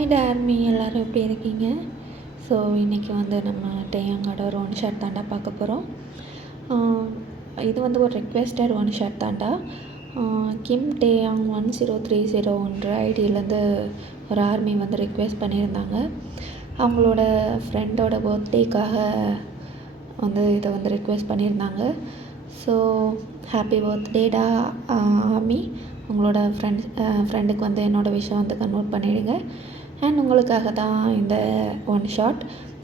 Hi டார்மி, எல்லோரும் எப்படி இருக்கீங்க? ஸோ இன்றைக்கி வந்து நம்ம டேயாங்கோட ஒரு ஒன் ஷாட் தாண்டா பார்க்க போகிறோம். இது வந்து ஒரு ரெக்வெஸ்டட் ஒன் ஷாட் தாண்டா. கிம் டேயாங் 1030 ஐடியிலேருந்து ஒரு ஆர்மி வந்து ரெக்வெஸ்ட் பண்ணியிருந்தாங்க. அவங்களோட ஃப்ரெண்டோட பர்த்டேக்காக வந்து இதை வந்து ரெக்வெஸ்ட் பண்ணியிருந்தாங்க. ஸோ ஹாப்பி பர்த்டேடா ஆர்மி. உங்களோட ஃப்ரெண்டுக்கு வந்து என்னோடய விஷயம் வந்து கன்வெர்ட் பண்ணிவிடுங்க. அண்ட் உங்களுக்காக தான் இந்த one shot.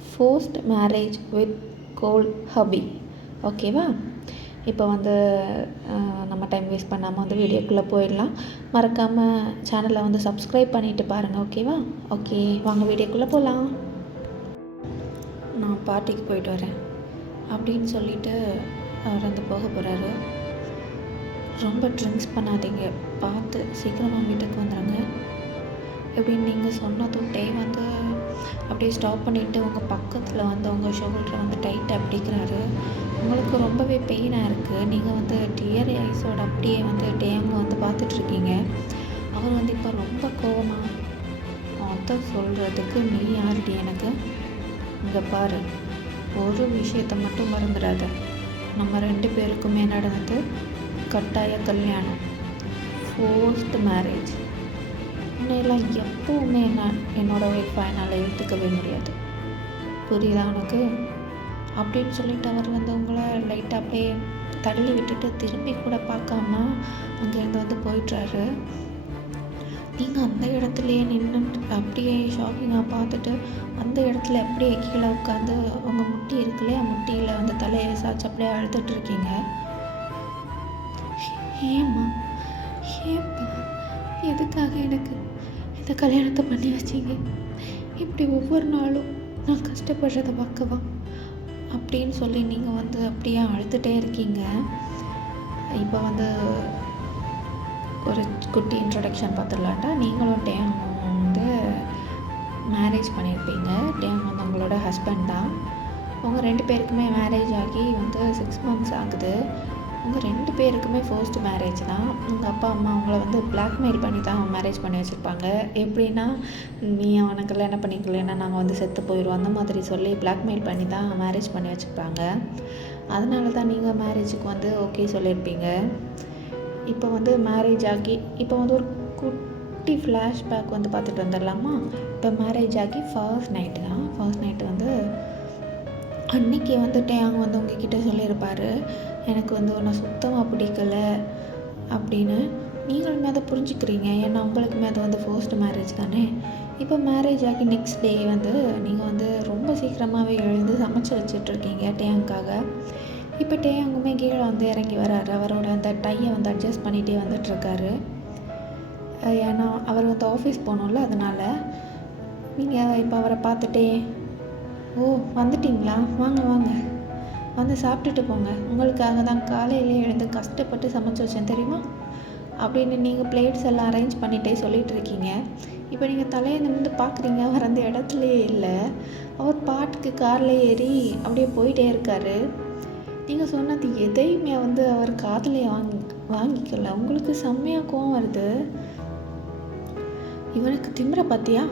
Forced marriage with cold hubby. ஓகேவா? இப்போ வந்து நம்ம டைம் வேஸ்ட் பண்ணாமல் வந்து வீடியோக்குள்ளே போயிடலாம். மறக்காமல் சேனலை வந்து சப்ஸ்கிரைப் பண்ணிவிட்டு பாருங்கள். ஓகேவா? ஓகே, வாங்க வீடியோக்குள்ளே போகலாம். நான் பார்ட்டிக்கு போயிட்டு வரேன் அப்படின்னு சொல்லிவிட்டு அவர் வந்து போக போகிறாரு. ரொம்ப ட்ரிங்க்ஸ் பண்ணாதீங்க, பார்த்து சீக்கிரமாக வீட்டுக்கு வந்துடுங்க எப்படின்னு நீங்கள் சொன்னதும் டே வந்து அப்படியே ஸ்டாப் பண்ணிவிட்டு உங்கள் பக்கத்தில் வந்து உங்கள் ஷோல்டரை வந்து டைட்டாக பிடிக்கிறாரு. உங்களுக்கு ரொம்பவே பெயினாக இருக்குது. நீங்கள் வந்து டியர் ஐஸோட அப்படியே வந்து டேங்க வந்து பார்த்துட்ருக்கீங்க. அவர் வந்து இப்போ ரொம்ப கோவமாக அதை சொல்கிறதுக்கு நீ யாருடி எனக்கு? இங்கே பாரு, ஒரு விஷயத்தை மட்டும் மறந்துடாத. நம்ம 2 பேருக்குமே நடந்தது கட்டாய கல்யாணம், ஃபோர்ஸ்டு மேரேஜ். உன்னையெல்லாம் எப்போவுமே நான் என்னோடய ஒய்ஃபாக என்னால் ஏற்றுக்கவே முடியாது. புரியுதா உனக்கு? அப்படின்னு சொல்லிட்டு அவர் வந்து உங்களை லைட்டாக அப்படியே தள்ளி விட்டுட்டு திரும்பி கூட பார்க்காம அங்கேருந்து வந்து போயிட்டுறாரு. நீங்கள் அந்த இடத்துலையே நின்றுட்டு அப்படியே ஷாக்கிங்காக பார்த்துட்டு அந்த இடத்துல அப்படியே கீழே உட்காந்து உங்கள் முட்டி இருக்குல்லையா, முட்டியில் வந்து தலையை சாச்சு அப்படியே அழுதுட்ருக்கீங்க. ஏம்மா, எதுக்காக எனக்கு இந்த கல்யாணத்தை பண்ணி வச்சிங்க? இப்படி ஒவ்வொரு நாளும் நான் கஷ்டப்படுறத பார்க்கவா அப்படின்னு சொல்லி நீங்கள் வந்து அப்படியே அழுதுகிட்டே இருக்கீங்க. இப்போ வந்து ஒரு குட்டி இன்ட்ரடக்ஷன் பார்த்துடலாட்டா. நீங்களும் டேங் வந்து மேரேஜ் பண்ணியிருப்பீங்க. டேங் வந்து உங்களோட ஹஸ்பண்ட் தான். உங்கள் 2 பேருக்குமே மேரேஜ் ஆகி வந்து 6 months ஆகுது. உங்கள் 2 பேருக்குமே ஃபர்ஸ்ட் மேரேஜ் தான். உங்கள் அப்பா அம்மா அவங்கள வந்து பிளாக்மெயில் பண்ணி தான் மேரேஜ் பண்ணி வச்சுருப்பாங்க. எப்படின்னா, நீ அவனை கல்யாணம் பண்ணிக்கலன்னா நாங்கள் வந்து செத்து போயிடுவோம், அந்த மாதிரி சொல்லி பிளாக்மெயில் பண்ணி தான் மேரேஜ் பண்ணி வச்சுருப்பாங்க. அதனால தான் நீங்கள் மேரேஜுக்கு வந்து ஓகே சொல்லியிருப்பீங்க. இப்போ வந்து மேரேஜ் ஆகி இப்போ வந்து ஒரு குட்டி ஃப்ளாஷ்பேக் வந்து பார்த்துட்டு வந்துடலாமா? இப்போ மேரேஜ் ஆகி ஃபர்ஸ்ட் நைட்டு தான். ஃபர்ஸ்ட் நைட்டு வந்து அன்றைக்கி வந்துட்டு அவங்க வந்து உங்ககிட்ட சொல்லியிருப்பார், எனக்கு வந்து உன்னை சுத்தமாக பிடிக்கலை அப்படின்னு. நீங்களுமே அதை புரிஞ்சுக்கிறீங்க, ஏன்னா உங்களுக்குமே அது வந்து ஃபர்ஸ்ட் மேரேஜ் தானே. இப்போ மேரேஜ் ஆகி நெக்ஸ்ட் டே வந்து நீங்கள் வந்து ரொம்ப சீக்கிரமாகவே எழுந்து சமைச்சு வச்சிட்ருக்கீங்க டேங்காக. இப்போ டேயாங்குமே கீழே வந்து இறங்கி வராரு. அவரோட அந்த டையை வந்து அட்ஜஸ்ட் பண்ணிகிட்டே வந்துட்டுருக்காரு. ஏன்னா அவர் வந்து ஆஃபீஸ் போகணும்ல, அதனால். நீங்கள் இப்போ அவரை பார்த்துட்டே, ஓ வந்துட்டிங்களா, வாங்க வாங்க, வந்து சாப்பிட்டுட்டு போங்க, உங்களுக்காக தான் காலையிலே எழுந்து கஷ்டப்பட்டு சமைச்சு வச்சேன் தெரியுமா அப்படின்னு நீங்கள் பிளேட்ஸ் எல்லாம் அரேஞ்ச் பண்ணிகிட்டே சொல்லிகிட்டு இருக்கீங்க. இப்போ நீங்கள் தலையை நிமிர்ந்து பார்க்குறீங்க, அவர் அந்த இடத்துலையே இல்லை. அவர் பாட்டுக்கு காரில் ஏறி அப்படியே போயிட்டே இருக்கார். நீங்கள் சொன்னது எதையுமே வந்து அவர் காதலையை வாங்கிக்கல. உங்களுக்கு செம்மையாக கோவம் வருது. இவனுக்கு திமிர பார்த்தியா?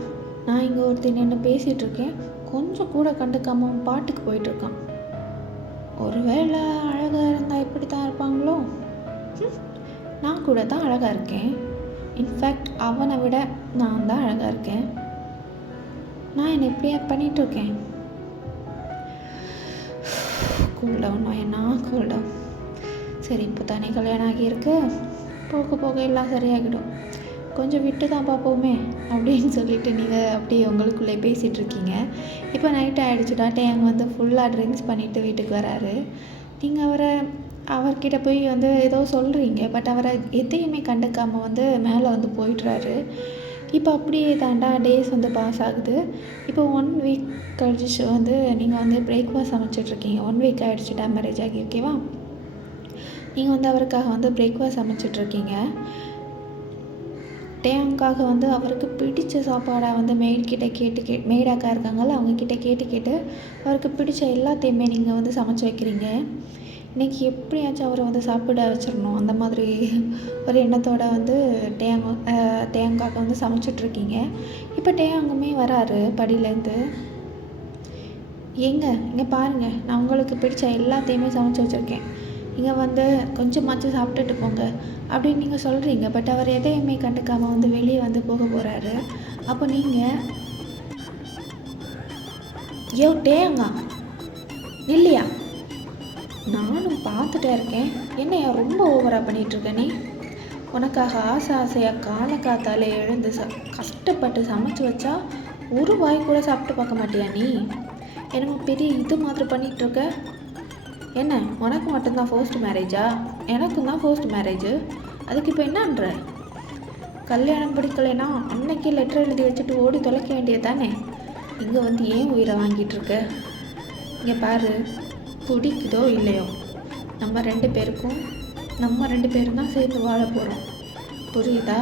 நான் இங்கே ஒருத்தர் நின்று பேசிகிட்ருக்கேன், கொஞ்சம் கூட கண்டுக்காம அவன் பாட்டுக்கு போயிட்டுருக்கான். ஒருவேளை அழகாக இருந்தால் இப்படி தான் இருப்பாங்களோ? நான் கூட தான் அழகாக இருக்கேன். இன்ஃபேக்ட் அவனை விட நான் தான் அழகாக இருக்கேன். நான் என்னை இப்படியே பண்ணிகிட்ருக்கேன். கூல்டவுன் வேணா, கூல்டவுன். சரி, இப்போ தானே கல்யாணம் ஆகியிருக்கு, போக போக எல்லாம் சரியாகிடும், கொஞ்சம் விட்டு தான் பார்ப்போமே அப்படின்னு சொல்லிட்டு நீங்கள் அப்படியே உங்களுக்குள்ளே பேசிகிட்ருக்கீங்க. இப்போ நைட் ஆகிடுச்சுடா. டேங் வந்து ஃபுல்லாக ட்ரிங்க்ஸ் பண்ணிவிட்டு வீட்டுக்கு வராரு. நீங்கள் அவர்கிட்ட போய் வந்து ஏதோ சொல்கிறீங்க, பட் அவரை எதையுமே கண்டுக்காமல் வந்து மேலே வந்து போயிடுறாரு. இப்போ அப்படியே தாண்டா டேஸ் வந்து பாஸ் ஆகுது. இப்போ 1 week கழிச்சு வந்து நீங்கள் வந்து பிரேக்ஃபாஸ்ட் சமைச்சிட்ருக்கீங்க. 1 week ஆகிடுச்சுட்டா மேரேஜ் ஆகி. ஓகேவா? நீங்கள் வந்து அவருக்காக வந்து பிரேக்ஃபாஸ்ட் சமைச்சிட்ருக்கீங்க. டேங்காக வந்து அவருக்கு பிடிச்ச சாப்பாடாக வந்து மெய்ட்கிட்ட கேட்டு மெய்டாக்கா இருக்காங்கல்ல, அவங்கக்கிட்ட கேட்டு அவருக்கு பிடிச்ச எல்லாத்தையுமே நீங்கள் வந்து சமைச்சு வைக்கிறீங்க. இன்றைக்கி எப்படியாச்சும் அவரை வந்து சாப்பிட வச்சிடணும், அந்த மாதிரி ஒரு எண்ணத்தோடு வந்து டேங்காக்க வந்து சமைச்சிட்ருக்கீங்க. இப்போ டேயாங்குமே வராரு படியிலேருந்து. ஏங்க இங்கே பாருங்கள், நான் உங்களுக்கு பிடிச்ச எல்லாத்தையுமே சமைச்சு வச்சுருக்கேன், இங்கே வந்து கொஞ்சமாச்சும் சாப்பிட்டுட்டு போங்க அப்படின்னு நீங்கள் சொல்கிறீங்க. பட் அவர் எதையுமே கண்டுக்காமல் வந்து வெளியே வந்து போக போகிறாரு. அப்போ நீங்கள், யோ டேங்கா இல்லையா, நானும் பார்த்துட்டே இருக்கேன், என்னையா ரொம்ப ஓவராக பண்ணிகிட்ருக்க நீ? உனக்காக ஆசையாக காலக்காத்தாலே எழுந்து கஷ்டப்பட்டு சமைச்சு வச்சா ஒரு வாய் கூட சாப்பிட்டு பார்க்க மாட்டியா நீ? என்னமோ பெரிய இது மாதிரி பண்ணிகிட்ருக்க. என்ன உனக்கு மட்டும்தான் ஃபர்ஸ்ட் மேரேஜா? எனக்கும் தான் ஃபர்ஸ்ட் மேரேஜு. அதுக்கு இப்போ என்னன்ற? கல்யாணம் பிடிக்கலைன்னா அன்னைக்கு லெட்டர் எழுதி வச்சுட்டு ஓடி தொலைக்க வேண்டியது தானே. இங்கே வந்து ஏன் உயிரை வாங்கிட்டுருக்க? இங்கே பாரு, பிடிக்குதோ இல்லையோ நம்ம ரெண்டு பேரும் தான் சேர்ந்து வாழ போகிறோம், புரியுதா?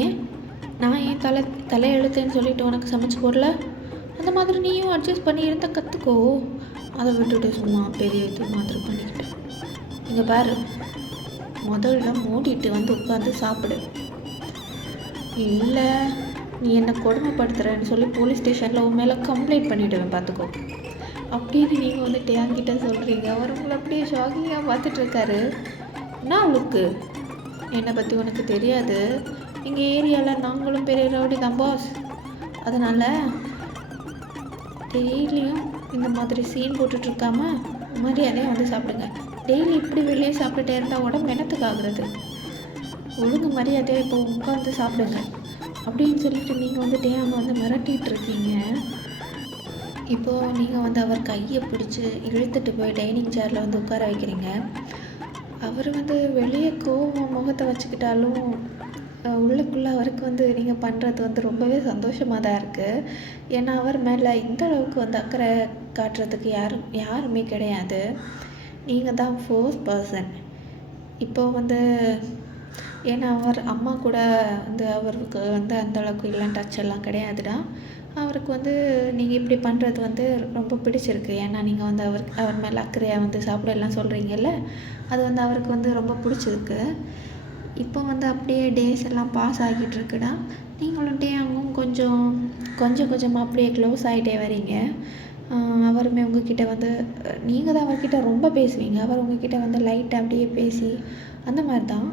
ஏன் நான் ஏன் தலையெழுத்தேன்னு சொல்லிட்டு உனக்கு சமைச்சு போடல? அந்த மாதிரி நீயும் அட்ஜஸ்ட் பண்ணி இருந்தால் கற்றுக்கோ. அதை விட்டுட்டு சும்மா பெரிய இது மாதிரி பண்ணிக்கிட்டு. இங்கே பாரு, முதல்ல மூடிட்டு வந்து உட்காந்து சாப்பிடு. இல்லை நீ என்னை கொடுமைப்படுத்துகிறேன்னு சொல்லி போலீஸ் ஸ்டேஷனில் உன் மேலே கம்ப்ளைண்ட் பண்ணிவிடுவேன் பார்த்துக்கோ அப்படின்னு நீங்கள் வந்து டேங்கிட்ட சொல்கிறீங்க. அவர் உங்களை அப்படியே ஷாக்கிங்காக பார்த்துட்ருக்காரு. என்ன அவளுக்கு என்னை பற்றி உனக்கு தெரியாது, எங்கள் ஏரியாவில் நாங்களும் பெரிய ரவுடி தான் பாஸ், அதனால் டெய்லியும் இந்த மாதிரி சீன் போட்டுட்ருக்காம மரியாதையாக வந்து சாப்பிடுங்க. டெய்லி இப்படி வெளியே சாப்பிட்டுட்டே இருந்தால் உடம்பு என்னத்துக்கு ஆகுறது? ஒழுங்கு மரியாதையாக இப்போ உட்காந்து சாப்பிடுங்க அப்படின்னு சொல்லிட்டு நீங்கள் வந்துட்டே அங்கே வந்து மிரட்டிகிட்டு இருக்கீங்க. இப்போது நீங்கள் வந்து அவர் கையை பிடிச்சி இழுத்துட்டு போய் டைனிங் சேரில் வந்து உட்கார வைக்கிறீங்க. அவர் வந்து வெளியே கோவம் முகத்தை வச்சுக்கிட்டாலும் உள்ளுக்குள்ளே அவருக்கு வந்து நீங்கள் பண்ணுறது வந்து ரொம்பவே சந்தோஷமாக தான் இருக்குது. ஏன்னா அவர் மேலே இந்த அளவுக்கு வந்து அக்கறை காட்டுறதுக்கு யாருமே கிடையாது. நீங்கள் தான் ஃபர்ஸ்ட் பர்சன். இப்போ வந்து ஏன்னா அவர் அம்மா கூட வந்து அவருக்கு வந்து அந்தளவுக்கு இல்லை, டச் எல்லாம் கிடையாதுடா. அவருக்கு வந்து நீங்கள் இப்படி பண்ணுறது வந்து ரொம்ப பிடிச்சிருக்கு. ஏன்னா நீங்கள் வந்து அவர் மேலே அக்கறையாக வந்து சாப்பிடலாம் சொல்கிறீங்கல்ல, அது வந்து அவருக்கு வந்து ரொம்ப பிடிச்சிருக்கு. இப்போ வந்து அப்படியே டேஸ் எல்லாம் பாஸ் ஆகிட்டு இருக்குடா. நீங்களும் அங்கும் கொஞ்சம் கொஞ்சமாக அப்படியே க்ளோஸ் ஆகிட்டே வரீங்க. அவருமே உங்ககிட்ட வந்து நீங்கள் தான் அவர்கிட்ட ரொம்ப பேசுவீங்க, அவர் உங்ககிட்ட வந்து லைட்டாக அப்படியே பேசி அந்த மாதிரி தான்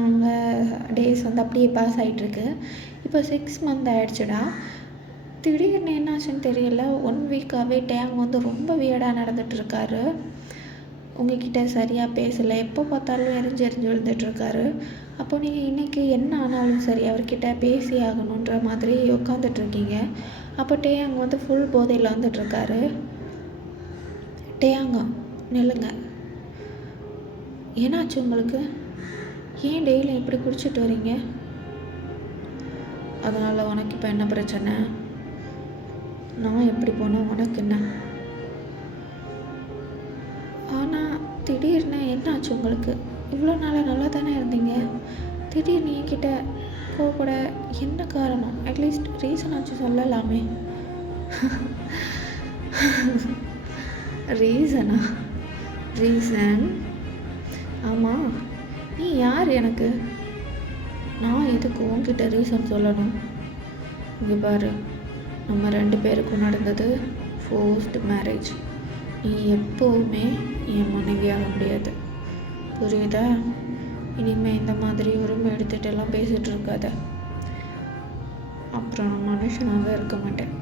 நாங்கள் டேஸ் வந்து அப்படியே பாஸ் ஆகிட்டுருக்கு. இப்போ 6 மந்த் ஆகிடுச்சுடா. திடீர்னு என்னாச்சுன்னு தெரியல, 1 வீக்காகவே டேங் வந்து ரொம்ப வியர்டாக நடந்துகிட்ருக்காரு. உங்ககிட்ட சரியாக பேசலை, எப்போ பார்த்தாலும் எரிஞ்சு விழுந்துட்டுருக்காரு. அப்போ நீங்கள் இன்றைக்கி என்ன ஆனாலும் சரி அவர்கிட்ட பேசி ஆகணுன்ற மாதிரி உட்காந்துட்ருக்கீங்க. அப்போ டேயாங் வந்து ஃபுல் போதையில் வந்துட்டுருக்காரு. டேயாங்க நில்லுங்க, ஏன்னாச்சு உங்களுக்கு? ஏன் டெய்லி இப்படி குடிச்சிட்டு வரீங்க? அதனால் உனக்கு இப்போ என்ன பிரச்சனை? நான் எப்படி போனேன் உனக்கு என்ன? ஆனால் திடீர்னு என்னாச்சு உங்களுக்கு? இவ்வளோ நாளாக நல்லா தானே இருந்தீங்க, திடீர்னு என்கிட்ட கூட என்ன காரணம்? அட்லீஸ்ட் ரீசன் ஆச்சு சொல்லலாமே. ரீசனா? ரீசன்? ஆமாம், நீ யார் எனக்கு? நான் எதுக்கு உன்கிட்ட ரீசன் சொல்லணும்? இங்கே பாரு, நம்ம 2 பேருக்கும் நடந்தது ஃபர்ஸ்ட் மேரேஜ். நீ எப்போவுமே என் மனைவியாக முடியாது, புரியுதா? இனிமேல் இந்த மாதிரி உரிமை எடுத்துகிட்டு எல்லாம் பேசிகிட்டு இருக்காத, அப்புறம் நான் மனுஷனாக இருக்க மாட்டேன்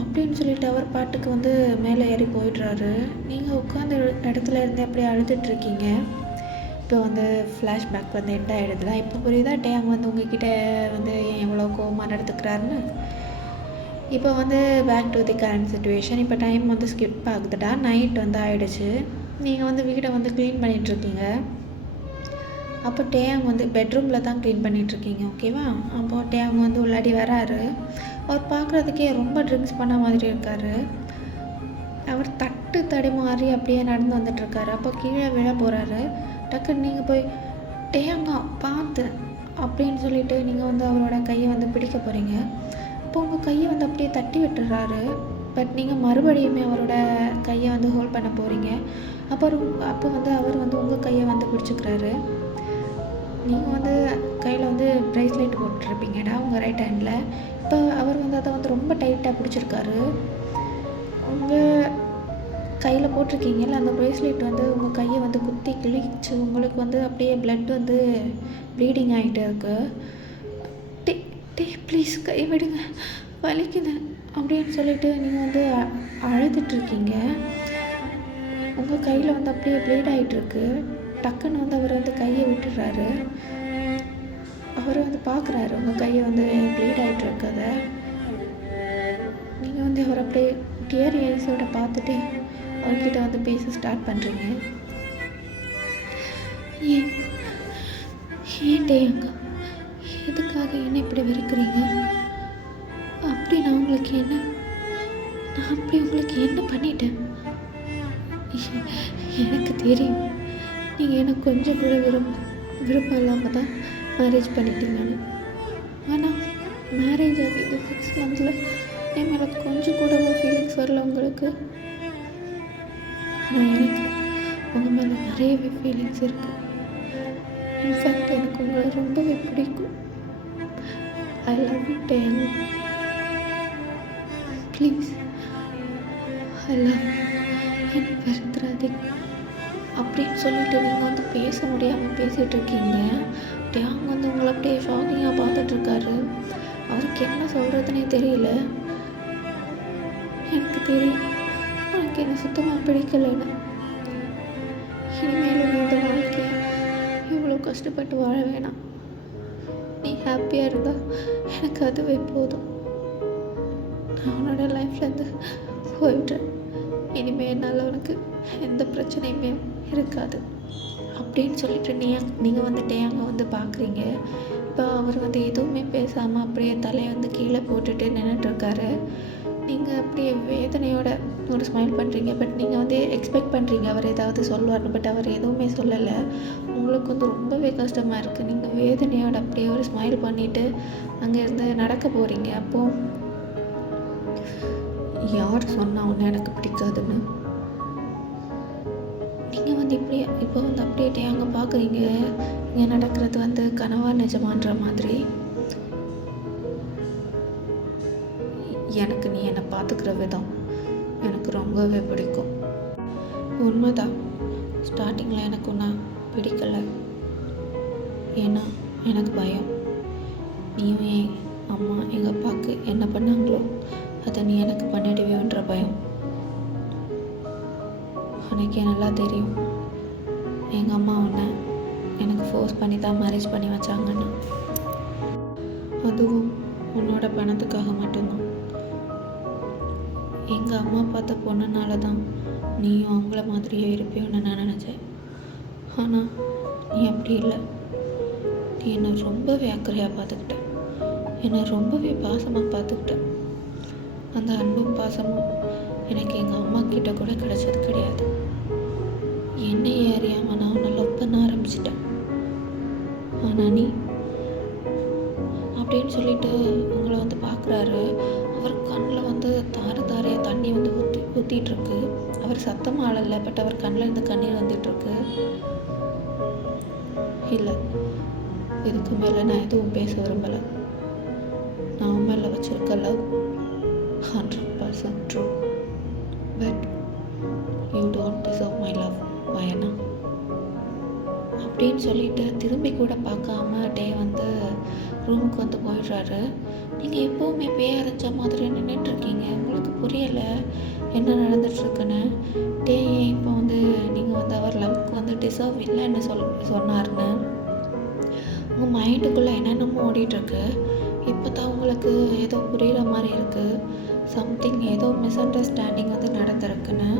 அப்படின்னு சொல்லிட்டு அவர் பாட்டுக்கு வந்து மேலே ஏறி போயிடுறாரு. நீங்கள் உட்காந்த இடத்துல இருந்து அப்படியே அழுதுட்ருக்கீங்க. இப்போ வந்து ஃப்ளாஷ்பேக் வந்து எண்ட் ஆகிடுதுல. இப்போ புரியுதா டேங் வந்து உங்ககிட்ட வந்து எவ்வளோ கோவமாக நடந்துக்கிறாருன்னு? இப்போ வந்து back to the current situation. இப்போ டைம் வந்து ஸ்கிப் ஆகுதுடா. நைட் வந்து ஆகிடுச்சு. நீங்கள் வந்து வீடை வந்து க்ளீன் பண்ணிகிட்ருக்கீங்க. அப்போ டேங் வந்து பெட்ரூமில் தான் க்ளீன் பண்ணிகிட்ருக்கீங்க, ஓகேவா? அப்போ டேங் வந்து உள்ளாடி வராரு. அவர் பார்க்குறதுக்கே ரொம்ப ட்ரிங்க்ஸ் பண்ண மாதிரி இருக்கார். அவர் தட்டு தடுமாறி அப்படியே நடந்து வந்துட்டுருக்காரு. அப்போ கீழே விழ போகிறாரு. டக்குன்னு நீங்கள் போய் டேங்கா பார்த்து அப்படின்னு சொல்லிட்டு நீங்கள் வந்து அவரோட கையை வந்து பிடிக்க போகிறீங்க. அப்போ உங்கள் கையை வந்து அப்படியே தட்டி விட்டுறாரு. பட் நீங்கள் மறுபடியுமே அவரோட கையை வந்து ஹோல்ட் பண்ண போகிறீங்க. அப்போ வந்து அவர் வந்து உங்கள் கையை வந்து பிடிச்சிக்கிறாரு. நீங்கள் வந்து கையில் வந்து ப்ரேஸ்லெட் போட்டுருப்பீங்கடா உங்கள் ரைட் ஹேண்டில். இப்போ அவர் வந்து அதை வந்து ரொம்ப டைட்டாக பிடிச்சிருக்காரு. உங்கள் கையில் போட்டிருக்கீங்கல்ல அந்த ப்ரேஸ்லெட் வந்து உங்கள் கையை வந்து குத்தி கிழிச்சு உங்களுக்கு வந்து அப்படியே ப்ளட் வந்து ப்ளீடிங் ஆகிட்டே இருக்கு. டே டே ப்ளீஸ் கை விடுங்க, வலிக்குது அப்படின்னு சொல்லிட்டு நீங்கள் வந்து அழுதுட்ருக்கீங்க. உங்கள் கையில் வந்து அப்படியே ப்ளீட் ஆகிட்டுருக்கு. டக்குன்னு வந்து அவர் வந்து கையை விட்டுடுறாரு. அவர் வந்து பார்க்குறாரு உங்கள் கையை வந்து ப்ளீட் ஆகிட்டுருக்கதை. நீங்கள் வந்து அவர் அப்படியே டியர் ஐஸோட பார்த்துட்டு அவர்கிட்ட வந்து பேச ஸ்டார்ட் பண்ணுறீங்க. ஏன் டேயாங்க, எதுக்காக என்ன இப்படி வெறுக்கிறீங்க? அப்படி நான் உங்களுக்கு என்ன பண்ணிட்டேன்? எனக்கு தெரியும் நீங்கள் எனக்கு கொஞ்சம் கூட விருப்பம் இல்லாமல் தான் மேரேஜ் பண்ணிட்டீங்கன்னு. ஆனால் மேரேஜ் ஆகி இது 6 மந்த்ஸில் என் மேலே கொஞ்சம் கூட ஃபீலிங்ஸ் வரல உங்களுக்கு. ஆனால் எனக்கு உங்கள் மேலே நிறையவே ஃபீலிங்ஸ் இருக்குது. இன்ஃபேக்ட் எனக்கு உங்களை ரொம்பவே பிடிக்கும். ஐ லவ் யூ டேயாங்க. ப்ளீஸ் ஐ லவ் என்னை வெறுத்துறாதீங்க அப்படின்னு சொல்லிட்டு நீங்கள் வந்து பேச முடியாமல் பேசிகிட்டு இருக்கீங்க. டேயாங் வந்து உங்களை அப்படியே ஷாக்கிங்காக பார்த்துட்ருக்காரு. அவருக்கு என்ன சொல்கிறதுனே தெரியல. எனக்கு தெரியும் எனக்கு என்ன சுத்தமாக பிடிக்கலைன்னு. இனிமேலும் நீ இந்த வாழ்க்கையை இவ்வளோ கஷ்டப்பட்டு வாழ வேணாம். நீ ஹாப்பியாக இருந்தால் எனக்கு அதுவே போதும். நான் உன்னோட லைஃப்லேருந்து போயிட்டேன். இனிமேல் என்னால் உனக்கு எந்த பிரச்சனையுமே இருக்காது அப்படின்னு சொல்லிட்டு நீங்கள் வந்து டேயாங்க வந்து பார்க்குறீங்க. இப்போ அவர் வந்து எதுவுமே பேசாமல் அப்படியே தலையை வந்து கீழே போட்டுட்டு நின்றுட்டுருக்காரு. நீங்கள் அப்படியே வேதனையோட ஒரு ஸ்மைல் பண்ணுறீங்க. பட் நீங்கள் வந்து எக்ஸ்பெக்ட் பண்ணுறீங்க அவர் ஏதாவது சொல்லுவார்னு. பட் அவர் எதுவுமே சொல்லலை. உங்களுக்கு வந்து ரொம்பவே கஷ்டமாக இருக்குது. நீங்கள் வேதனையோட அப்படியே ஒரு ஸ்மைல் பண்ணிவிட்டு அங்கேருந்து நடக்க போகிறீங்க. அப்போது யார் சொன்னால் ஒன்று எனக்கு பிடிக்காதுன்னு? நீங்கள் வந்து இப்போ வந்து அப்படியே டேயாங்க பார்க்குறீங்க. இங்கே நடக்கிறது வந்து கனவா நிஜமான்ற மாதிரி. எனக்கு நீ என்னை பார்த்துக்கிற விதம் எனக்கு ரொம்பவே பிடிக்கும். உண்மைதான், ஸ்டார்டிங்கில் எனக்கு ஒன்றா பிடிக்கலை. ஏன்னா எனக்கு பயம். நீயும் என் அம்மா எங்கள் அப்பாவுக்கு என்ன பண்ணாங்களோ அதை நீ எனக்கு பண்ணிடுவேன்ற பயம். உனக்கே நல்லா தெரியும் எங்கள் அம்மா உன்னை எனக்கு ஃபோர்ஸ் பண்ணி தான் மேரேஜ் பண்ணி வச்சாங்கன்னு. அதுவும் உன்னோட பணத்துக்காக மட்டும்தான். எங்கள் அம்மா பார்த்த பொண்ணுனால தான் நீயும் அவங்கள மாதிரியே இருப்பியோன்னு நான் நினச்சேன். ஆனால் நீ அப்படி இல்லை. நீ என்னை ரொம்பவே அக்கறையாக பார்த்துக்கிட்ட. என்னை ரொம்பவே பாசமாக பார்த்துக்கிட்ட. அந்த அன்பும் பாசமும் எனக்கு எங்கள் அம்மா கிட்ட கூட கிடைச்சது கிடையாது. என்னையே அறியாமல் நான் உன்னை லவ் பண்ண ஆரம்பிச்சிட்டேன். ஆனால் நீ அப்படின்னு சொல்லிட்டு உங்களை வந்து பார்க்குறாரு. அவர் கண்ணில் வந்து தாரையாக தண்ணி வந்து ஊற்றிட்டுருக்கு. அவர் சத்தமாக ஆளலை. பட் அவர் கண்ணில் இருந்து கண்ணீர் வந்துட்டுருக்கு. இல்லை, இதுக்கு மேலே நான் எதுவும் பேச விரும்பலை. நான் உன் மேலே வச்சுருக்க love 100% true. But you don't deserve my love வயனா அப்படின்னு சொல்லிட்டு திரும்பி கூட பார்க்காம டே வந்து ரூமுக்கு வந்து போயிடுறாரு. நீங்கள் எப்போவுமே பேய் அரைஞ்ச மாதிரி நின்றுட்டுருக்கீங்க. உங்களுக்கு புரியலை என்ன நடந்துட்டுருக்குன்னு. டே இப்போ வந்து நீங்கள் வந்து அவர் லவ்க்கு வந்து டிசர்வ் இல்லைன்னு சொன்னார்னு உங்கள் மைண்டுக்குள்ளே என்னென்னமோ ஓடிட்டுருக்கு. இப்போ தான் உங்களுக்கு ஏதோ புரிகிற மாதிரி இருக்குது. சம்திங் ஏதோ மிஸ் அண்டர்ஸ்டாண்டிங் வந்து நடந்திருக்குன்னு.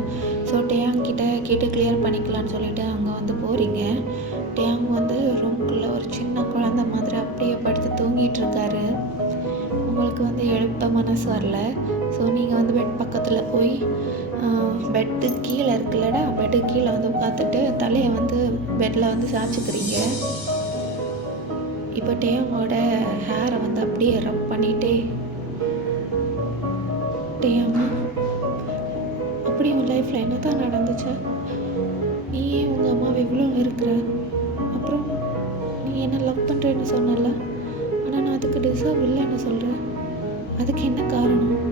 ஸோ டேயாங்கிட்ட கேட்டு கிளியர் பண்ணிக்கலான்னு சொல்லிவிட்டு அங்கே வந்து போகிறீங்க. டேயாங் வந்து ரூம்குள்ளே ஒரு சின்ன குழந்த மாதிரி அப்படியே படுத்து தூங்கிட்டு இருக்காரு. உங்களுக்கு வந்து எழுப்ப மனசு வரல. ஸோ நீங்கள் வந்து பெட் பக்கத்தில் போய் பெட்டு கீழே இருக்குல்லடா, பெட்டு கீழே வந்து உட்காந்துட்டு தலையை வந்து பெட்டில் வந்து சாய்ச்சிக்கிறீங்க. இப்போ டேயாங்கோட ஹேரை வந்து அப்படியே ரப் பண்ணிகிட்டே, டேயாங்க அப்படி உன் லைஃப்பில் என்ன தான் நடந்துச்சு? நீ ஏன் உங்கள் அம்மாவை இவ்வளோ இருக்கிற? அப்புறம் நீ என்ன லவ் பண்ணுறேன்னு சொன்னல, ஆனால் நான் அதுக்கு டிசர்வ் இல்லைன்னு சொல்கிறேன். அதுக்கு என்ன காரணம்?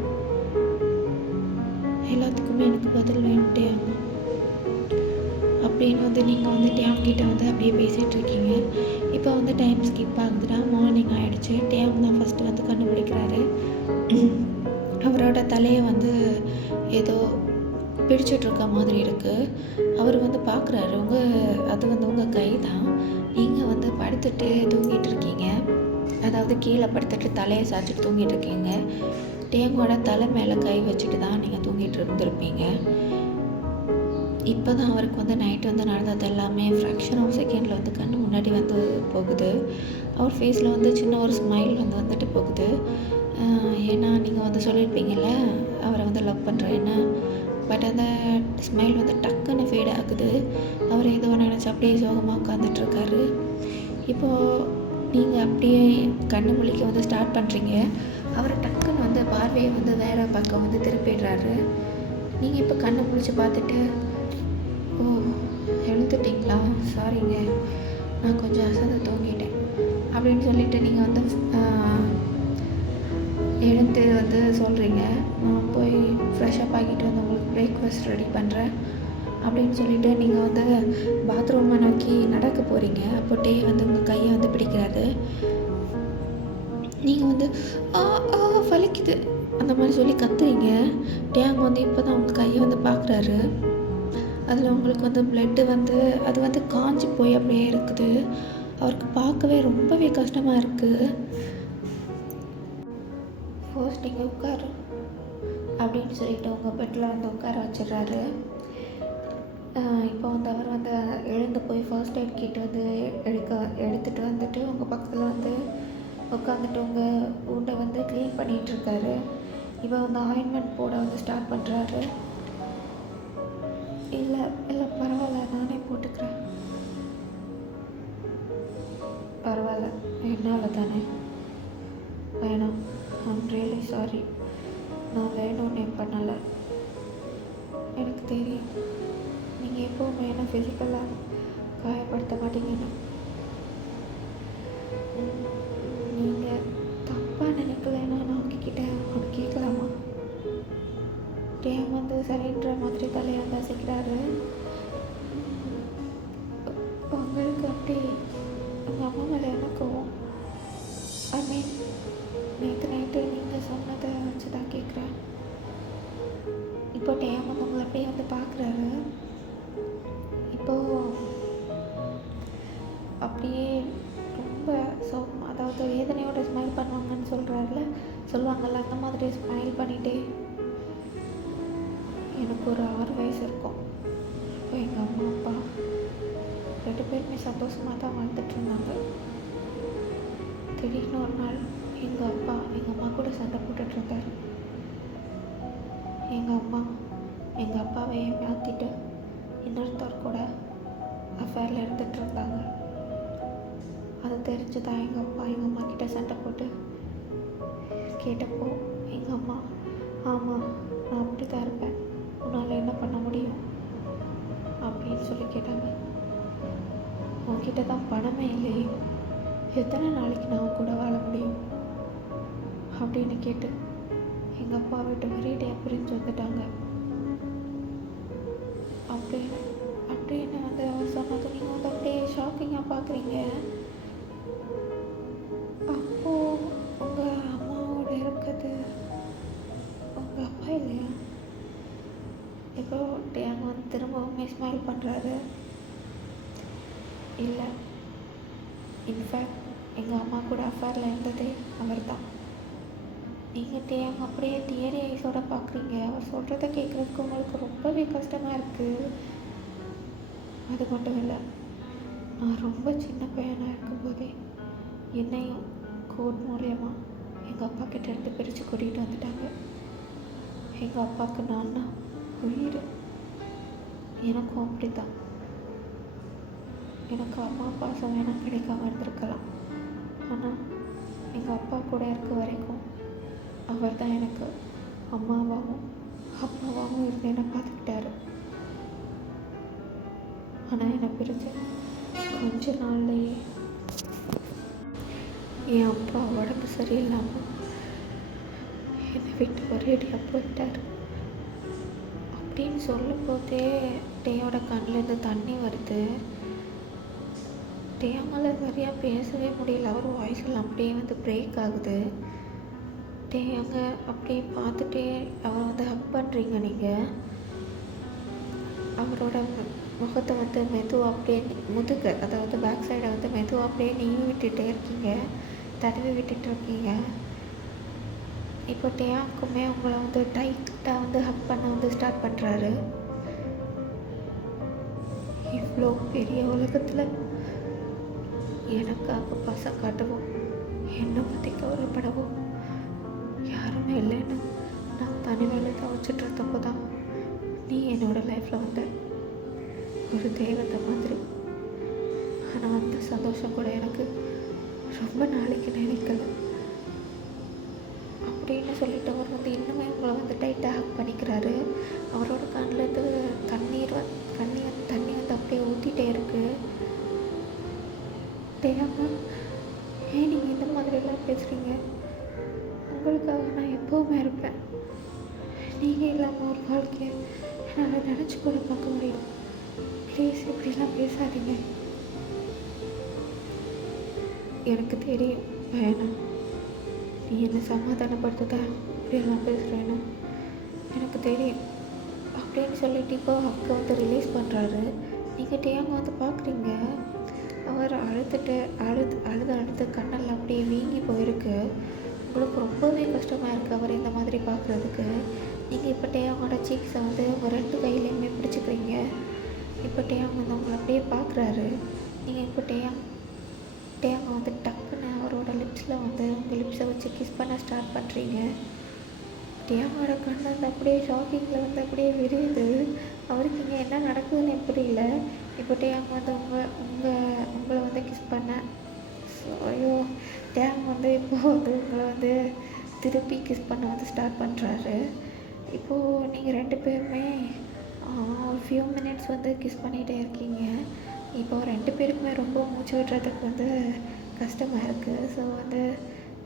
எல்லாத்துக்குமே எனக்கு பதில் வேணுட்டே ஆகும் அப்படின்னு வந்து நீங்கள் வந்து டேம்கிட்ட வந்து அப்படியே பேசிகிட்டு இருக்கீங்க. இப்போ வந்து டைம் ஸ்கிப் ஆகுதுன்னா மார்னிங் ஆகிடுச்சு. டேம் தான் ஃபஸ்ட்டு வந்து கண்டுபிடிக்கிறாரு. அவரோட தலையை வந்து ஏதோ பிடிச்சிட்ருக்க மாதிரி இருக்குது. அவர் வந்து பார்க்குறாரு, அது வந்து உங்கள் கை தான். நீங்கள் வந்து படுத்துட்டு தூங்கிட்டு இருக்கீங்க. அதாவது கீழே படுத்துட்டு தலையை சாய்ச்சிட்டு தூங்கிட்டு இருக்கீங்க. டேங்கோட தலை மேலே கை வச்சுட்டு தான் நீங்கள் தூங்கிட்டு இருந்திருப்பீங்க. இப்போ தான் அவருக்கு வந்து நைட்டு வந்து நடந்தது எல்லாமே ஃப்ராக்ஷன் ஆஃப் செகண்டில் வந்து கண்ணு முன்னாடி வந்து போகுது. அவர் ஃபேஸில் வந்து சின்ன ஒரு ஸ்மைல் வந்து வந்துட்டு போகுது. ஏன்னா நீங்கள் வந்து சொல்லியிருப்பீங்கள்ல அவரை வந்து லவ் பண்ணுறேன்னு. பட் அந்த ஸ்மைல் வந்து டக்குன்னு ஃபேட் ஆகுது. அவர் ஏதோ நினச்சி அப்படியே சோகமாக உட்காந்துட்ருக்காரு. இப்போது நீங்கள் அப்படியே கண்ணு முழிக்க வந்து ஸ்டார்ட் பண்ணுறீங்க. அவர் டக்குன்னு வந்து பார்வையை வந்து வேறு பக்கம் வந்து திருப்பிடுறாரு. நீங்கள் இப்போ கண்ணை முழிச்சு பார்த்துட்டு, ஓ எழுந்துட்டிங்களா, சாரிங்க, நான் கொஞ்சம் அசந்து தூங்கிட்டேன் அப்படின்னு சொல்லிட்டு நீங்கள் வந்து எழுந்து வந்து சொல்கிறீங்க, நான் போய் ஃப்ரெஷ்ஷப் ஆகிட்டு வந்து உங்களுக்கு பிரேக்ஃபாஸ்ட் ரெடி பண்ணுறேன் அப்படின்னு சொல்லிவிட்டு நீங்கள் வந்து பாத்ரூமை நோக்கி நடக்க போகிறீங்க. அப்போ டே வந்து உங்கள் கையை வந்து பிடிக்கிறாரு. நீங்கள் வந்து வலிக்குது அந்த மாதிரி சொல்லி கத்துறீங்க. டேங் வந்து இப்போ தான் உங்கள் கையை வந்து பார்க்குறாரு. அதில் உங்களுக்கு வந்து பிளட்டு வந்து அது வந்து காஞ்சி போய் அப்படியே இருக்குது. அவருக்கு பார்க்கவே ரொம்பவே கஷ்டமாக இருக்குது. ஃபர்ஸ்ட் நீங்கள் உட்காரு அப்படின்னு சொல்லிட்டு உங்கள் பெட்டில் வந்து உட்கார வச்சிடுறாரு. இப்போ வந்து அவர் வந்து எழுந்து போய் ஃபர்ஸ்ட் எய்ட் கிட் வந்து எடுத்துகிட்டு வந்துட்டு உங்கள் பக்கத்தில் வந்து உட்காந்துட்டு உங்கள் ஊண்டை வந்து க்ளீன் பண்ணிகிட்ருக்காரு. இப்போ வந்து ஆயின்மெண்ட் போட வந்து ஸ்டார்ட் பண்ணுறாரு. இல்லை இல்லை பரவாயில்ல, நானே போட்டுக்கிறேன். பரவாயில்ல, என்னால் தானே. வேணாம், ஐம் ரியலி சாரி, நான் வேணும்னு பண்ணலை. எனக்கு தெரியும் நீங்கள் எப்போவுமே என்ன ஃபிசிக்கலாக காயப்படுத்த மாட்டீங்கன்னு. நீங்கள் தப்பாக நினைக்கலைன்னா நான் உங்ககிட்ட ஒன்று கேட்கலாமா? டேம் வந்து சரின்ற மாதிரி தலையை வந்து அசைக்கிறாரு. உங்களுக்கு அப்படி உங்கள் அம்மா மேலே எனக்கும் ஐ மீன் நேற்று நைட்டு நீங்கள் சொன்னதை வச்சு தான் கேட்குறேன். இப்போ டேம் வந்து உங்களை அப்படியே வந்து பார்க்குறாரு. இப்போது அப்படியே ரொம்ப அதாவது வேதனையோட ஸ்மைல் பண்ணுவாங்கன்னு சொல்லுவாங்கள்ல அந்த மாதிரி ஸ்மைல் பண்ணிகிட்டே, எனக்கு ஒரு 6 வயசு இருக்கும். இப்போ எங்கள் அம்மா அப்பா 2 பேருமே சந்தோஷமாக தான் வாழ்ந்துட்டு இருந்தாங்க. திடீர்னு ஒரு நாள் எங்கள் அம்மா கூட சண்டை போட்டுட்டு இருந்தார். எங்கள் அப்பாவை மாற்றிட்டு இன்னொருத்தர் கூட அஃபேரில் இருந்துகிட்டு இருந்தாங்க. அது தெரிஞ்சு தான் எங்கள் அம்மா கிட்ட சண்டை போட்டு கேட்டப்போ எங்கள் அம்மா, ஆமாம் நான் அப்படி தான் இருப்பேன், உன்னால் என்ன பண்ண முடியும் அப்படின்னு சொல்லி கேட்டாங்க. உன்கிட்ட தான் பணமே இல்லையே, எத்தனை நாளைக்கு நான் கூட வாழ முடியும் அப்படின்னு கேட்டு எங்கள் அப்பா விட்டு ஒரேடியாக பிரிஞ்சு வந்துட்டாங்க அப்படின்னு வந்து அவர் சொன்னது நீங்கள் வந்து அப்படியே ஷாக்கிங்காக பார்க்குறீங்க. அப்போது உங்கள் அம்மாவோட இருக்கிறது உங்கள் அப்பா இல்லையா? இப்போ டேங் வந்து திரும்பவுமே ஸ்மைல் பண்ணுறாரு. இல்லை, இன்ஃபேக்ட் எங்கள் அம்மா கூட அஃபேரில் இருந்ததே அவர் தான். நீங்கள் டேங் அப்படியே தியரி ஐஸோட பார்க்குறீங்க. அவர் சொல்கிறத கேட்குறதுக்கு உங்களுக்கு ரொம்பவே கஷ்டமாக இருக்குது. அது மட்டும் இல்லை, நான் ரொம்ப சின்ன பையனாக இருக்கும்போதே என்னையும் கோர்ட் மூலயமா எங்கள் அப்பா கிட்ட இருந்து பிரித்து கூட்டிகிட்டு வந்துட்டாங்க. எங்கள் அப்பாவுக்கு நான் தான் உயிர். எனக்கும் அப்படி தான். எனக்கு அம்மா பாசம் வேணால் கிடைக்காம இருந்திருக்கலாம். ஆனால் எங்கள் அப்பா கூட இருக்க வரைக்கும் அவர் தான் எனக்கு அம்மாவாகவும் அப்பாவாகவும் இருந்து என்னை பார்த்துக்கிட்டாரு. ஆனால் என்னை பிரிஞ்சு கொஞ்ச நாள்லையே என் அப்பா உடம்பு சரியில்லாமல் என்னை விட்டு ஒரேடியாக போயிட்டார் அப்படின்னு சொல்லும்போதே டேயோட கண்ணிலேருந்து தண்ணி வருது. டேயால் சரியாக பேசவே முடியல. அவர் வாய்ஸ் எல்லாம் அப்படியே பிரேக் ஆகுது. டேயாங்க அப்படியே பார்த்துட்டே அவரை ஹக் பண்ணுறீங்க நீங்கள். அவரோட முகத்தை மெதுவாக அப்படியே முதுகு, அதாவது பேக் சைடை மெதுவாக அப்படியே நீவி விட்டுட்டே இருக்கீங்க, தடவி விட்டுட்டு இருக்கீங்க. இப்போ டேயாக்குமே உங்களை டைட்டாக ஹக் பண்ண ஸ்டார்ட் பண்ணுறாரு. இவ்வளோ பெரிய உலகத்தில் எனக்காக பாசம் காட்டவும் என்னை பற்றி கவலைப்படவும் யாருமே இல்லைன்னு நான் தனிமையில தவிச்சிட்டு இருந்தப்போ தான் நீ என்னோடய லைஃப்பில் ஒரு தெய்வத்தை மாதிரி. ஆனால் அந்த சந்தோஷம் கூட எனக்கு ரொம்ப நாளைக்கு நினைக்கல அப்படின்னு சொல்லிட்டு அவர் இன்னுமே உங்களை டைட்டாக ஹக் பண்ணிக்கிறாரு. அவரோட கண்ணிலேருந்து தண்ணி அப்படியே ஊற்றிட்டே இருக்கு. டேயாங்க, ஏன் நீங்கள் இந்த மாதிரிலாம் பேசுகிறீங்க? உங்களுக்காக நான் எப்போவுமே இருப்பேன். நீங்கள் இல்லாமல் ஒரு வாழ்க்கையை என்னால் நினச்சி கூட பார்க்க முடியும். ப்ளீஸ் இப்படிலாம் பேசாதீங்க. எனக்கு தெரியும் வேணாம், நீ என்னை சமாதானப்படுத்த இப்படியெல்லாம் பேசுகிறேன்னு எனக்கு தெரியும் அப்படின்னு சொல்லிட்டு இப்போ அக்கா ரிலீஸ் பண்ணுறாரு. நீங்கள் டேயாங்க பார்க்குறீங்க, அவர் அழுது கண்ணெல்லாம் அப்படியே வீங்கி போயிருக்கு. உங்களுக்கு ரொம்பவே கஷ்டமாக இருக்குது அவர் இந்த மாதிரி பார்க்குறதுக்கு. நீங்கள் இப்போ டேயாங்கோட சீக்ஸை உங்கள் 2 கையிலையுமே பிடிச்சிக்கிறீங்க. இப்போ டேயாங்க உங்களை அப்படியே பார்க்குறாரு. நீங்கள் இப்போ டேயாங்க டக்குன்னு அவரோட லிப்ஸில் உங்கள் லிப்ஸை வச்சு கிஸ் பண்ண ஸ்டார்ட் பண்ணுறீங்க. டேயாங்கோட கண் அப்படியே ஷாக்கிங்கில் அப்படியே விரியுது. அவருக்கு இங்கே என்ன நடக்குதுன்னு புரியல. இப்போ டேயாங்க உங்களை கிஸ் பண்ண ஐயோ டேயாங்க இப்போ உங்களை திருப்பி கிஸ் பண்ண ஸ்டார்ட் பண்ணுறாரு. இப்போது நீங்கள் 2 பேருமே ஒரு ஃபியூ மினிட்ஸ் கிஸ் பண்ணிகிட்டே இருக்கீங்க. இப்போ 2 பேருக்குமே ரொம்ப மூச்சு விடுறதுக்கு கஷ்டமாக இருக்குது. ஸோ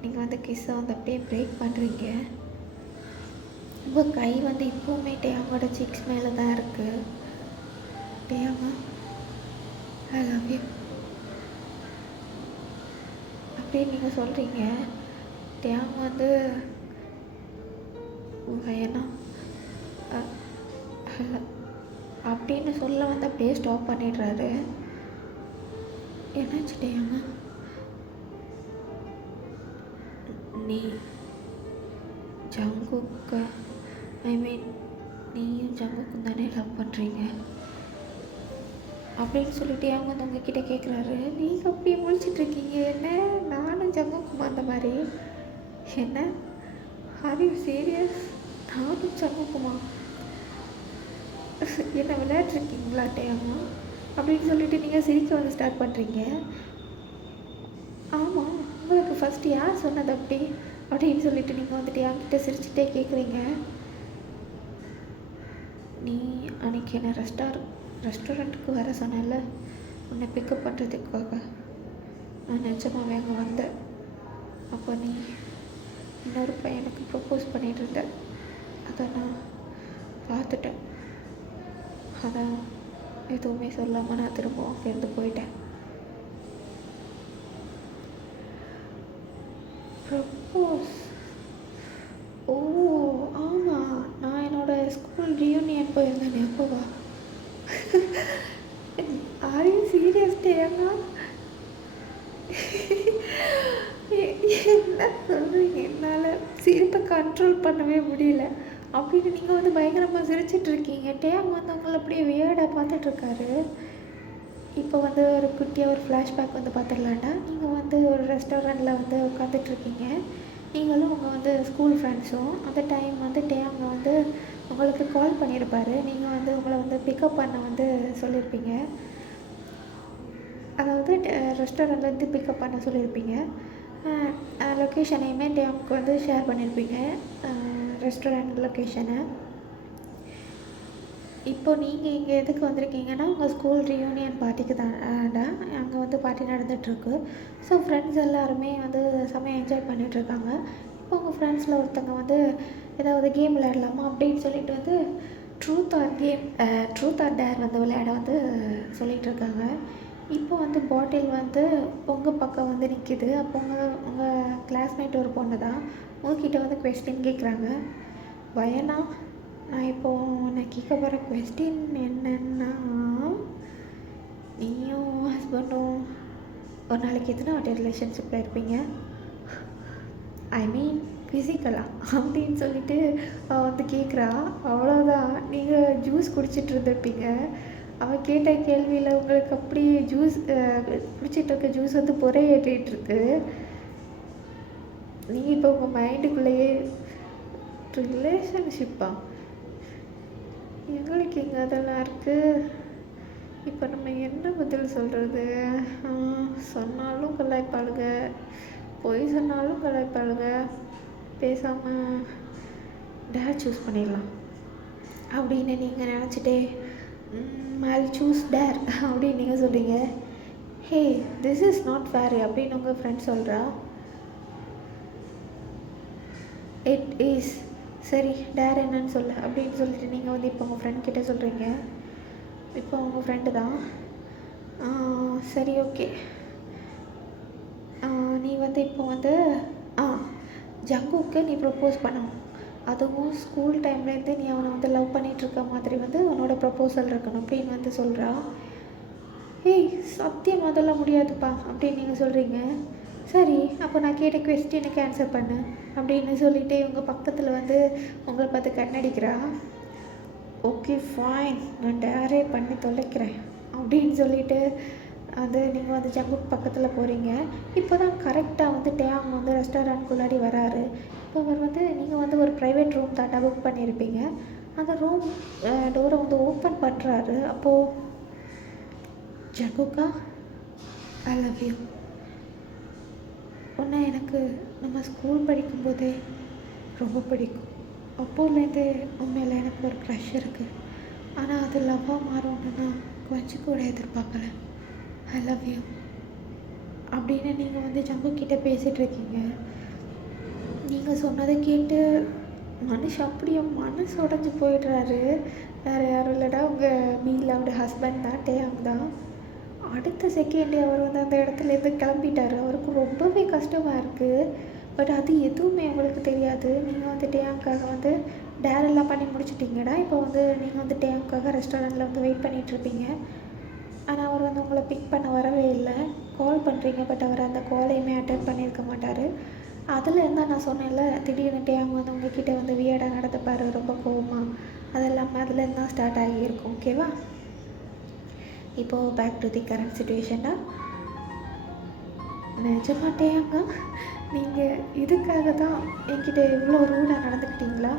நீங்கள் கிஸ்ஸை அப்படியே பிரேக் பண்ணுறீங்க. உங்கள் கை இப்போவுமே டேயாங்கோட சீக்ஸ் மேலே தான் இருக்குது. டேயாங்க, ஐ லவ் யூ அப்படின்னு நீங்கள் சொல்கிறீங்க. டேயாங்க வேணாம் அப்படின்னு சொல்ல அப்படியே ஸ்டாப் பண்ணிடுறாரு. என்னாச்சு டேயாங்க? நீ ஜங்குக்கா நீயும் ஜங்குக்கும் தானே லவ் பண்ணுறீங்க அப்படின்னு சொல்லிட்டு அவங்க உங்ககிட்ட கேட்குறாரு. நீங்கள் அப்படியே முழிச்சிட்ருக்கீங்க. என்ன நானும் ஜங்குக்கும் அந்த மாதிரி? என்ன ஆர் யூ சீரியஸ்? நானும் ஜங்குக்குமா? என்ன விளையாட்ருக்கீங்களா டேயாங்க அப்படின்னு சொல்லிட்டு நீங்கள் சிரிக்க ஸ்டார்ட் பண்ணுறீங்க. ஆமாம், உங்களுக்கு ஃபஸ்ட்டு யார் சொன்னது அப்படி அப்படின்னு சொல்லிட்டு நீங்கள் என்கிட்ட சிரிச்சுட்டே கேட்குறீங்க. நீ அன்றைக்கி என்ன ரெஸ்டாரண்ட்டுக்கு வர சொன்னல, உன்னை பிக்கப் பண்ணுறதுக்காக நான் நிஜமாவே அங்கே வந்தேன். அப்போ நீ இன்னொரு பையனுக்கு ப்ரப்போஸ் பண்ணிகிட்டு இருந்த, அதை நான் பார்த்துட்டேன். அதான் எதுவுமே சொல்லாமல் நான் திரும்ப அங்கேருந்து போயிட்டேன். ப்ரப்போஸ்? ஓ ஆமாம், நான் என்னோடய ஸ்கூல் ரீயூனியன் போயிருந்தேனே அப்போவா? ஆர் யூ சீரியஸ் டேயாங்க? என்ன சொல்கிறீங்க? என்னால் சிரிப்பை கண்ட்ரோல் பண்ணவே முடியல அப்படின்னு நீங்கள் பயங்கரமாக சிரிச்சிட்ருக்கீங்க. டேயாங்க உங்களை அப்படியே வியர்டாக பார்த்துட்ருக்காரு. இப்போ ஒரு குட்டியாக ஒரு ஃப்ளாஷ்பேக் பார்த்துடலாண்டா. நீங்கள் ஒரு ரெஸ்டாரண்ட்டில் உட்காந்துட்ருக்கீங்க. நீங்களும் உங்கள் ஸ்கூல் ஃப்ரெண்ட்ஸும். அந்த டைம் டேயாங்க உங்களுக்கு கால் பண்ணியிருப்பார். நீங்கள் உங்களை பிக்கப் பண்ண சொல்லியிருப்பீங்க. அதாவது ரெஸ்டாரண்ட்லேருந்து பிக்கப் பண்ண சொல்லியிருப்பீங்க. லொக்கேஷனையுமே டேயாமுக்கு ஷேர் பண்ணியிருப்பீங்க, ரெஸ்டாரண்ட் லொக்கேஷனை. இப்போ நீங்கள் இங்கே எதுக்கு வந்திருக்கீங்கன்னா உங்கள் ஸ்கூல் ரியூனியன் பார்ட்டிக்கு தான் அங்கே வந்து பார்ட்டி நடந்துகிட்ருக்கு. ஸோ ஃப்ரெண்ட்ஸ் எல்லாருமே வந்து செம்மையாக என்ஜாய் பண்ணிகிட்ருக்காங்க. இப்போ உங்கள் ஃப்ரெண்ட்ஸில் ஒருத்தங்க வந்து ஏதாவது கேம் விளையாடலாமா அப்படின்னு சொல்லிட்டு வந்து ட்ரூத் ஆர் டேர் வந்து விளையாட வந்து சொல்லிகிட்ருக்காங்க. இப்போ வந்து பாட்டில் வந்து உங்கள் பக்கம் வந்து நிற்கிது. அப்போ உங்கள் கிளாஸ்மேட் ஒரு பொண்ணு தான் உங்ககிட்ட வந்து கொஸ்டின் கேட்குறாங்க. பயனா நான் இப்போது உன்னை கேட்க போகிற கொஸ்டின் என்னென்னா, நீயும் ஹஸ்பண்டும் ஒரு நாளைக்கு எத்தனை வாட்டி ரிலேஷன்ஷிப்பில் இருப்பீங்க? ஐ மீன் ஃபிசிக்கலாக அப்படின்னு சொல்லிட்டு அவள் வந்து கேட்குறா. அவ்வளோதான், நீங்கள் ஜூஸ் குடிச்சிட்டு இருந்திருப்பீங்க. அவள் கேட்ட கேள்வியில் உங்களுக்கு அப்படியே ஜூஸ் குடிச்சிட்டு இருக்க ஜூஸ் வந்து ஏற்றிட்டுருக்கு. நீங்கள் இப்போ உங்கள் மைண்டுக்குள்ளேயே ரிலேஷன்ஷிப்பா, எங்களுக்கு இங்கே அதெல்லாம் இருக்குது. இப்போ நம்ம என்ன பதில் சொல்கிறது? சொன்னாலும் கலாய்ப்பாளுங்க, பொய் சொன்னாலும் கலாய்ப்பாளுங்க. பேசாமல் டேர் சூஸ் பண்ணிடலாம் அப்படின்னு நீங்கள் நினச்சிட்டே ஐ சூஸ் டேர் அப்படின்னு நீங்கள் சொல்கிறீங்க. ஹே, திஸ் இஸ் நாட் ஃபேர் அப்படின்னு உங்கள் ஃப்ரெண்ட் சொல்கிறா. It is. சரி, டேர் என்னன்னு சொல்லு அப்படின்னு சொல்லிட்டு நீங்கள் வந்து இப்போ உங்கள் ஃப்ரெண்ட் கிட்டே சொல்கிறீங்க. இப்போ உங்கள் ஃப்ரெண்டு தான், சரி ஓகே, நீ வந்து இப்போ வந்து ஜங்குக்கு நீ ப்ரப்போஸ் பண்ணணும். அதுவும் ஸ்கூல் டைம்லேருந்து நீ அவனை வந்து லவ் பண்ணிகிட்ருக்க மாதிரி வந்து அவனோட ப்ரப்போசல் இருக்கணும் அப்படின்னு வந்து சொல்கிறா. ஏய், சத்தியம் அதெல்லாம் முடியாதுப்பா அப்படின்னு நீங்கள் சொல்கிறீங்க. சரி, அப்போ நான் கேட்ட கொஸ்டினுக்கு ஆன்சர் பண்ணு அப்படின்னு சொல்லிவிட்டு இவங்க பக்கத்தில் வந்து உங்களை பார்த்து கண்ணடிக்கிறா. ஓகே ஃபைன், நான் டேரே பண்ணி தொலைக்கிறேன் அப்படின்னு சொல்லிவிட்டு அது நீங்கள் வந்து ஜங்குக் பக்கத்தில் போகிறீங்க. இப்போ தான் கரெக்டாக வந்து டேங் வந்து ரெஸ்டாரண்ட்குள்ளாடி வராரு. இப்போ அவர் வந்து நீங்கள் வந்து ஒரு ப்ரைவேட் ரூம் தாண்டா புக் பண்ணியிருப்பீங்க. அந்த ரூம் டோரை வந்து ஓப்பன் பண்ணுறாரு. அப்போது ஜங்குக்கா, ஐ லவ் யூ. உன்னை எனக்கு நம்ம ஸ்கூல் படிக்கும்போதே ரொம்ப பிடிக்கும். அப்போலேருந்தே உண்மையில் எனக்கு ஒரு க்ரஷ் இருக்குது. ஆனால் அது லவ்வாக மாறும்னு நான் கொஞ்சம் கூட எதிர்பார்க்கல. ஐ லவ் யூ அப்படின்னு நீங்கள் வந்து ஜங்குக்கிட்ட பேசிகிட்ருக்கீங்க. நீங்கள் சொன்னதை கேட்டு மனுஷன் அப்படியே மனசு உடஞ்சி போயிடுறாரு. வேறு யாரும் இல்லைடா, உங்கள் மீலோட ஹஸ்பண்ட் தான், டேங் தான். அடுத்த செகண்டே அவர் வந்து அந்த இடத்துலேருந்து கிளம்பிட்டார். அவருக்கு ரொம்பவே கஷ்டமாக இருக்குது. பட் அது எதுவுமே அவங்களுக்கு தெரியாது. நீங்கள் வந்து டேங்க்காக வந்து டேரெல்லாம் பண்ணி முடிச்சிட்டிங்கடா. இப்போ வந்து நீங்கள் வந்து டேங்க்காக ரெஸ்டாரண்ட்டில் வந்து வெயிட் பண்ணிகிட்ருப்பீங்க. ஆனால் அவர் வந்து உங்களை பிக் பண்ண வரவே இல்லை. கால் பண்ணுறீங்க, பட் அவர் அந்த காலையுமே அட்டென்ட் பண்ணியிருக்க மாட்டார். அதில் இருந்தால் நான் சொன்னேன்ல, திடீர்னு டேங் வந்து உங்ககிட்ட வந்து வியர்டாக நடந்துப்பார் ரொம்ப கோவமாக. அது இல்லாமல் அதுலேருந்து தான் ஸ்டார்ட் ஆகியிருக்கும். ஓகேவா? இப்போது பேக் டு தி கரண்ட் சுச்சுவேஷன்டா. நிஜமாட்டேங்க, நீங்கள் இதுக்காக தான் என்கிட்ட இவ்வளோ ரூடாக நடந்துக்கிட்டீங்களா?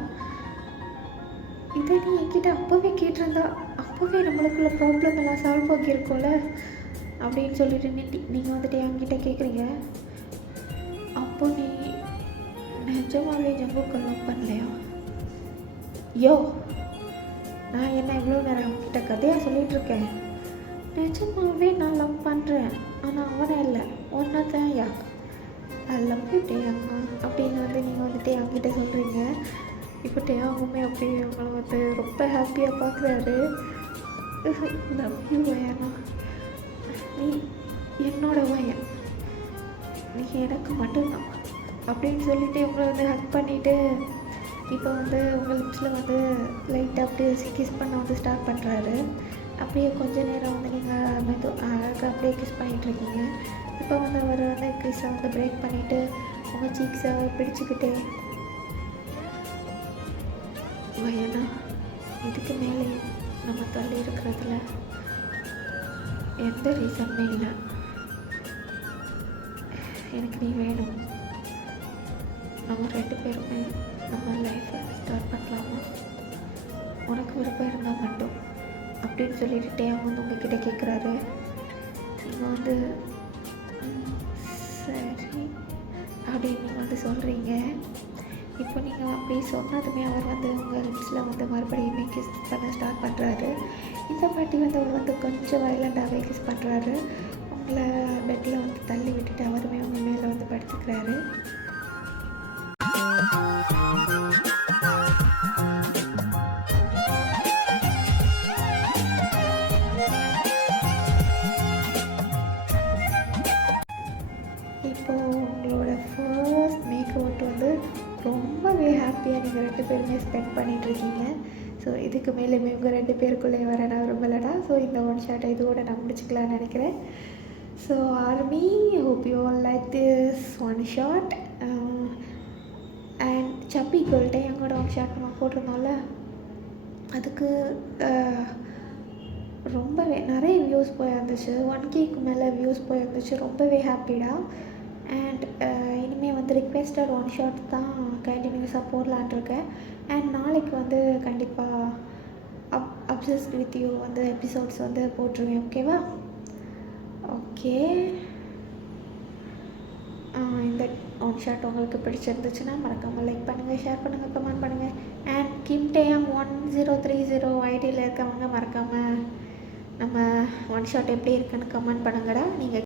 இதை நீ என்கிட்ட அப்போவே கேட்டிருந்தா அப்போவே நம்மளுக்குள்ள ப்ராப்ளம் எல்லாம் சால்வ் ஆகியிருக்கும்ல அப்படின்னு சொல்லிட்டு நீங்கள் வந்துட்டு என்கிட்ட கேட்குறீங்க. அப்போ நீ நிஜமாவே ஜங்குக்கு லவ் பண்ணலையா? யோ, நான் என்ன இவ்வளோ நேரம் அவங்ககிட்ட கதையாக சொல்லிகிட்ருக்கேன். நிஜமாவே நான் லவ் பண்ணுறேன், ஆனால் அவனை இல்லை, ஒன்றை தான். யா, ஐ லவ் யூ டேயாங்க அப்படின்னு வந்து நீங்கள் வந்துட்டு அவங்ககிட்ட சொல்கிறீங்க. இப்போ டேயாங்குமே அப்படியே உங்களை வந்து ரொம்ப ஹாப்பியாக பார்க்குறாரு. லவ் யூ வயனா, நீ என்னோட வயன், நீ எனக்கு மட்டும்தான் அப்படின்னு சொல்லிவிட்டு உங்களை வந்து ஹக் பண்ணிவிட்டு இப்போ வந்து உங்கள் லிப்ஸில் வந்து லைட்டாக அப்படியே கிஸ் பண்ண வந்து ஸ்டார்ட் பண்ணுறாரு. அப்படியே கொஞ்ச நேரம் வந்து நீங்கள் அழகாக அப்படியே கிஸ் பண்ணிகிட்ருக்கீங்க. இப்போ வந்து அவர் வந்து கிஸ்ஸை வந்து பிரேக் பண்ணிவிட்டு உங்கள் சீக்ஸை பிடிச்சிக்கிட்டே, வயனா, இதுக்கு மேலே நம்ம தள்ளி இருக்கிறதுல எந்த ரீசனுமே இல்லை. எனக்கு நீ வேணும். நம்ம 2 பேருமே நம்ம லைஃப்பை ஸ்டார்ட் பண்ணலாமா? உனக்கு விருப்பம் இருந்தால் மட்டும் அப்படின்னு சொல்லிட்டு அவங்க வந்து உங்ககிட்ட கேட்குறாரு. நீங்கள் வந்து சரி அப்படின்னு நீங்கள் வந்து சொல்கிறீங்க. இப்போ நீங்கள் அப்படி சொன்னதுமே அவர் வந்து உங்கள் லிப்ஸில் வந்து மறுபடியுமே கிஸ் பண்ண ஸ்டார்ட் பண்ணுறாரு. இந்த வாட்டி வந்து அவர் வந்து கொஞ்சம் வயலண்டாகவே கிஸ் பண்ணுறாரு. உங்களை பெட்டில் வந்து தள்ளி விட்டுட்டு அவருமே உங்கள் மேலே வந்து படுத்துக்கிறாரு. இப்போது உங்களோட ஃபர்ஸ்ட் மேக்கவுட் வந்து ரொம்பவே ஹாப்பியாக நீங்கள் 2 பேருமே ஸ்பெண்ட் பண்ணிகிட்ருக்கீங்க. ஸோ இதுக்கு மேலேயுமே உங்கள் 2 பேருக்குள்ளே வர நான் விரும்பலடா. ஸோ இந்த ஒன் ஷாட்டை இதோட நான் முடிச்சுக்கலான்னு நினைக்கிறேன். So army, hope you all like this one shot. And chubby கேர்ள்கிட்ட எங்களோட ஒன் ஷாட் நம்ம போட்டிருந்தோம்ல, அதுக்கு ரொம்பவே நிறைய வியூஸ் போயிருந்துச்சு. 1Kக்கு மேலே வியூஸ் போயிருந்துச்சு. ரொம்பவே ஹாப்பிடா. அண்ட் இனிமேல் வந்து ரிக்வெஸ்டட் ஒன் ஷாட் தான் கண்டினியூஸாக போடலான்ட்ருக்கேன். அண்ட் நாளைக்கு வந்து கண்டிப்பாக அப்சஸ்ட் வித் யூ வந்து எபிசோட்ஸ் வந்து போட்டுருவேன். ஓகேவா? ஓகே. இந்த ஒன் ஷாட் உங்களுக்கு பிடிச்சிருந்துச்சுன்னா மறக்காமல் லைக் பண்ணுங்கள், ஷேர் பண்ணுங்கள், கமெண்ட் பண்ணுங்கள். அண்ட் கிம்டேயம் 1030 ஐடியில் இருக்கவங்க மறக்காமல் நம்ம ஒன் ஷாட் எப்படி இருக்குன்னு கமெண்ட் பண்ணுங்கடா. நீங்கள்